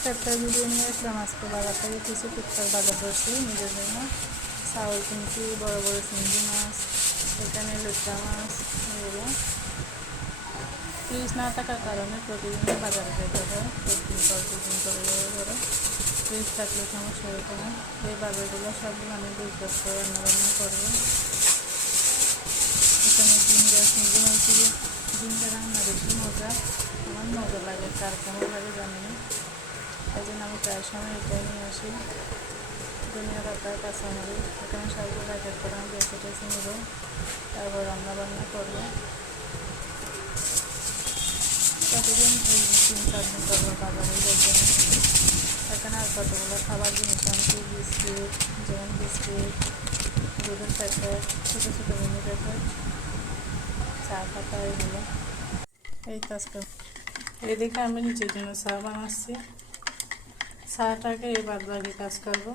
একটা ভিডিও নিয়ে আসলাম। আজকে বাজার থেকে কিছু টুকটাক বাজার করছি নিজের জন্য। চাউল কিনছি, বড় বড় চিংড়ি মাছ, এখানে লুচা মাছ, এগুলো। ফ্রিজ না থাকার কারণে প্রতিদিনই বাজারে যেতে হয়। প্রতিদিন পর দুদিন করে করে ফ্রিজ থাকলে সমস্যা হতো না। এই বাজারগুলো সব মানে বুঝতে করে রান্নাবান্না করব। এখানে জিঞ্জার চিংড়ি মাছ দিয়ে। জিঞ্জার রান্না বেশি মজা। আমার মজা লাগে, কার কেমন লাগে জানি না। প্রায় সময় এটাই নিয়ে আসি। ধনিয়া পাতা কাঁচামরিচ এখানে সবগুলো প্যাকেট করে আমি বেছে টেছে নেব। তারপর রান্না বান্না করব। প্রতিদিন এই তিন চার দিন করব বাজারে দেখবেন এখানে আর কতগুলো খাবার জিনিস আনছি বিস্কিট, যেমন বিস্কিট, দুধের প্যাকেট, ছোটো ছোটো মিনি প্যাকেট, চা পাতা এগুলো। এই তো আজকে। এদিকে আমি নিজের জন্য চা বানাচ্ছি। চাটাকে এবার বাকি কাজ করব।